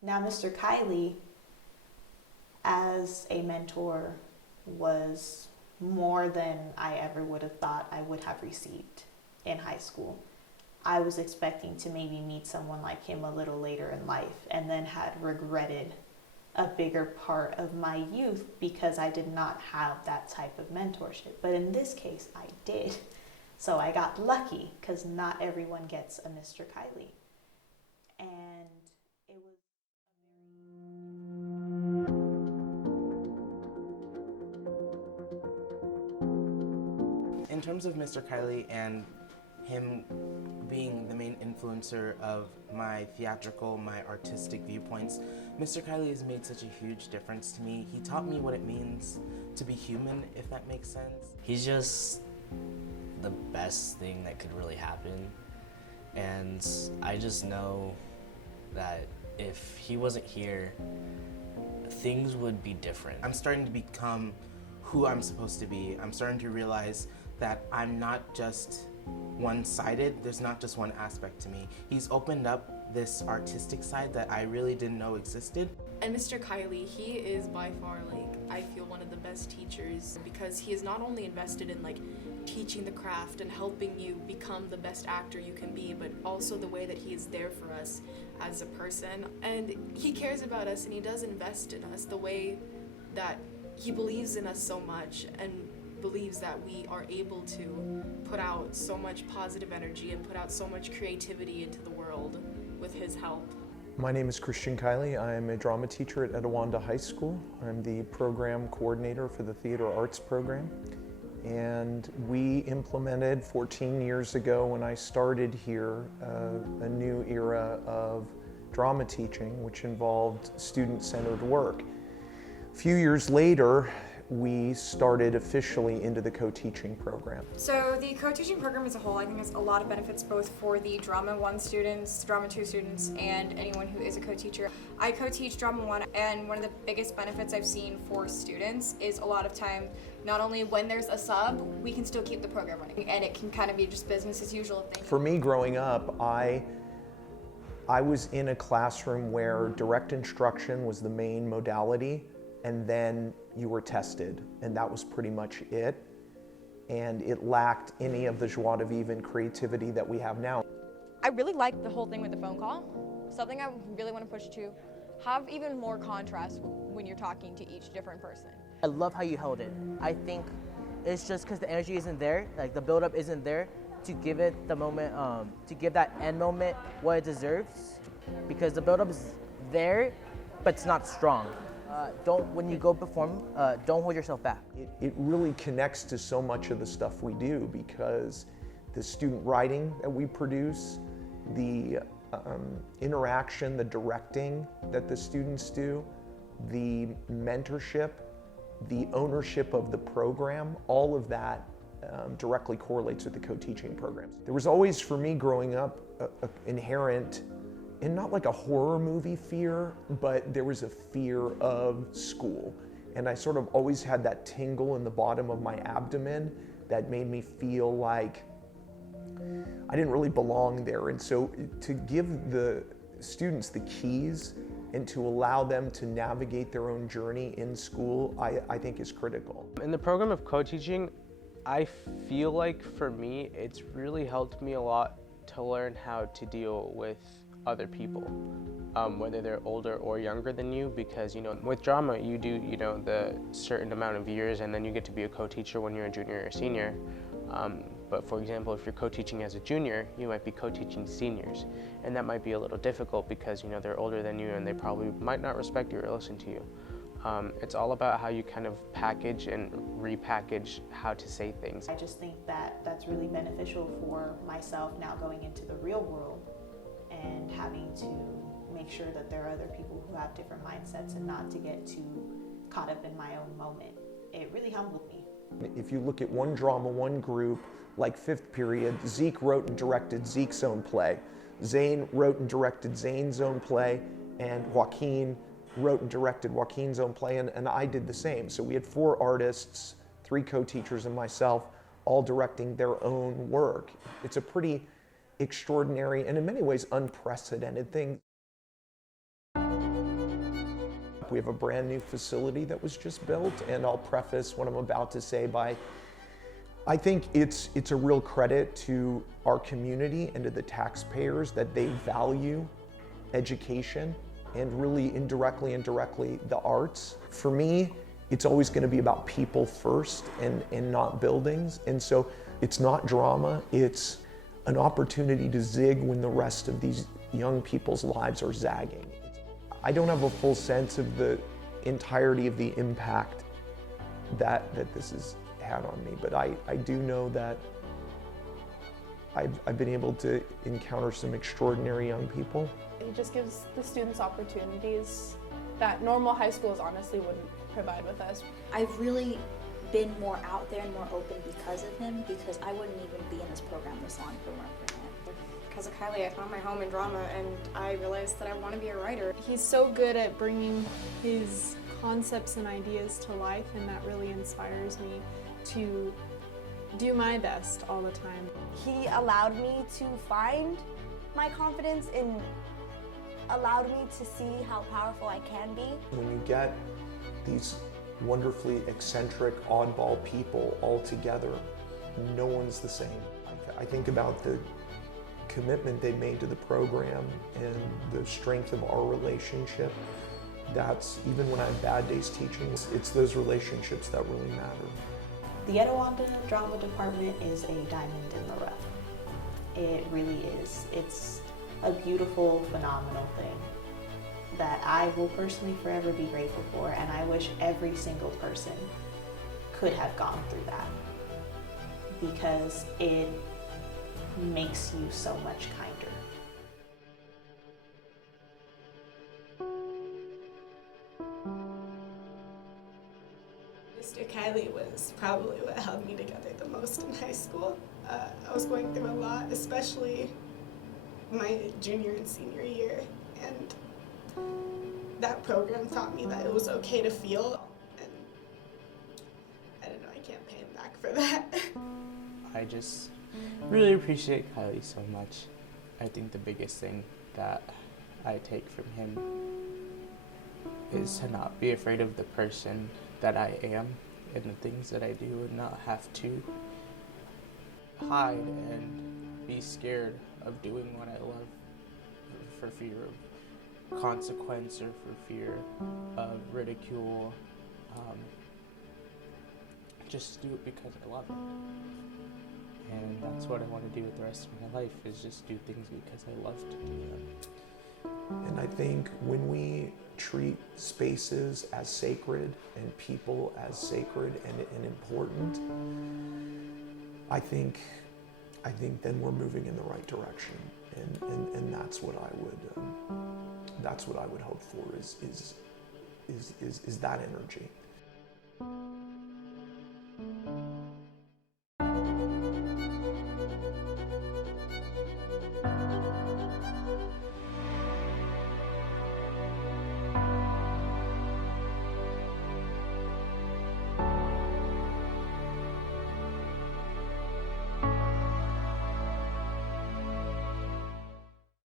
Now, Mr. Kiley, as a mentor, was more than I ever would have thought I would have received in high school. I was expecting to maybe meet someone like him a little later in life, and then had regretted a bigger part of my youth because I did not have that type of mentorship. But in this case, I did. So I got lucky because not everyone gets a Mr. Kiley. And it was In terms of Mr. Kiley and him being the main influencer of my theatrical, my artistic viewpoints, Mr. Kiley has made such a huge difference to me. He taught me what it means to be human, if that makes sense. He's just the best thing that could really happen. And I just know that if he wasn't here, things would be different. I'm starting to become who I'm supposed to be. I'm starting to realize that I'm not just one-sided. There's not just one aspect to me. He's opened up this artistic side that I really didn't know existed. And Mr. Kiley, he is by far, I feel one of the best teachers because he is not only invested in teaching the craft and helping you become the best actor you can be, but also the way that he is there for us as a person. And he cares about us and he does invest in us the way that he believes in us so much and believes that we are able to put out so much positive energy and put out so much creativity into the world with his help. My name is Christian Kiley. I'm a drama teacher at Etiwanda High School. I'm the program coordinator for the theater arts program. And we implemented 14 years ago when I started here a new era of drama teaching, which involved student-centered work. A few years later, we started officially into the co-teaching program. So the co-teaching program as a whole, I think has a lot of benefits both for the Drama 1 students, Drama 2 students, and anyone who is a co-teacher. I co-teach Drama 1, and one of the biggest benefits I've seen for students is a lot of time, not only when there's a sub, we can still keep the program running, and it can kind of be just business as usual thing. For me growing up, I was in a classroom where direct instruction was the main modality, and then you were tested, and that was pretty much it. And it lacked any of the joie de vivre and creativity that we have now. I really like the whole thing with the phone call. Something I really want to push to, have even more contrast when you're talking to each different person. I love how you held it. I think it's just because the energy isn't there, the buildup isn't there to give it the moment, to give that end moment what it deserves, because the buildup is there, but it's not strong. When you go perform, don't hold yourself back. It really connects to so much of the stuff we do because the student writing that we produce, the interaction, the directing that the students do, the mentorship, the ownership of the program, all of that directly correlates with the co-teaching programs. There was always, for me growing up, a inherent, and not like a horror movie fear, but there was a fear of school. And I sort of always had that tingle in the bottom of my abdomen that made me feel like I didn't really belong there. And so to give the students the keys and to allow them to navigate their own journey in school, I think is critical. In the program of co-teaching, I feel like for me, it's really helped me a lot to learn how to deal with other people, whether they're older or younger than you, because with drama you do the certain amount of years and then you get to be a co-teacher when you're a junior or senior, but for example, if you're co-teaching as a junior, you might be co-teaching seniors, and that might be a little difficult because they're older than you and they probably might not respect you or listen to you. It's all about how you kind of package and repackage how to say things. I just think that that's really beneficial for myself now going into the real world and having to make sure that there are other people who have different mindsets and not to get too caught up in my own moment. It really humbled me. If you look at one drama, one group, like fifth period, Zeke wrote and directed Zeke's own play. Zane wrote and directed Zane's own play, and Joaquin wrote and directed Joaquin's own play, and I did the same. So we had 4 artists, 3 co-teachers and myself, all directing their own work. It's a pretty extraordinary and in many ways unprecedented thing. We have a brand new facility that was just built, and I'll preface what I'm about to say by, I think it's a real credit to our community and to the taxpayers that they value education and really indirectly and directly the arts. For me, it's always going to be about people first and not buildings. And so it's not drama, it's an opportunity to zig when the rest of these young people's lives are zagging. I don't have a full sense of the entirety of the impact that this has had on me, but I do know that I've been able to encounter some extraordinary young people. It just gives the students opportunities that normal high schools honestly wouldn't provide with us. I've really been more out there and more open because of him, because I wouldn't even be in this program this long if it weren't for him. Because of Kiley, I found my home in drama, and I realized that I want to be a writer. He's so good at bringing his concepts and ideas to life, and that really inspires me to do my best all the time. He allowed me to find my confidence and allowed me to see how powerful I can be. When you get these wonderfully eccentric, oddball people all together, no one's the same. I think about the commitment they made to the program and the strength of our relationship. That's, even when I have bad days teaching, it's those relationships that really matter. The Etiwanda Drama Department is a diamond in the rough. It really is. It's a beautiful, phenomenal thing that I will personally forever be grateful for, and I wish every single person could have gone through that, because it makes you so much kinder. Mr. Kiley was probably what held me together the most in high school. I was going through a lot, especially my junior and senior year, and that program taught me that it was okay to feel, and I don't know, I can't pay him back for that. I just really appreciate Kiley so much. I think the biggest thing that I take from him is to not be afraid of the person that I am and the things that I do, and not have to hide and be scared of doing what I love for fear of consequence or for fear of ridicule. Just do it because I love it. And that's what I want to do with the rest of my life, is just do things because I love to do them. And I think when we treat spaces as sacred and people as sacred and important, I think then we're moving in the right direction. And that's what I would hope for is that energy.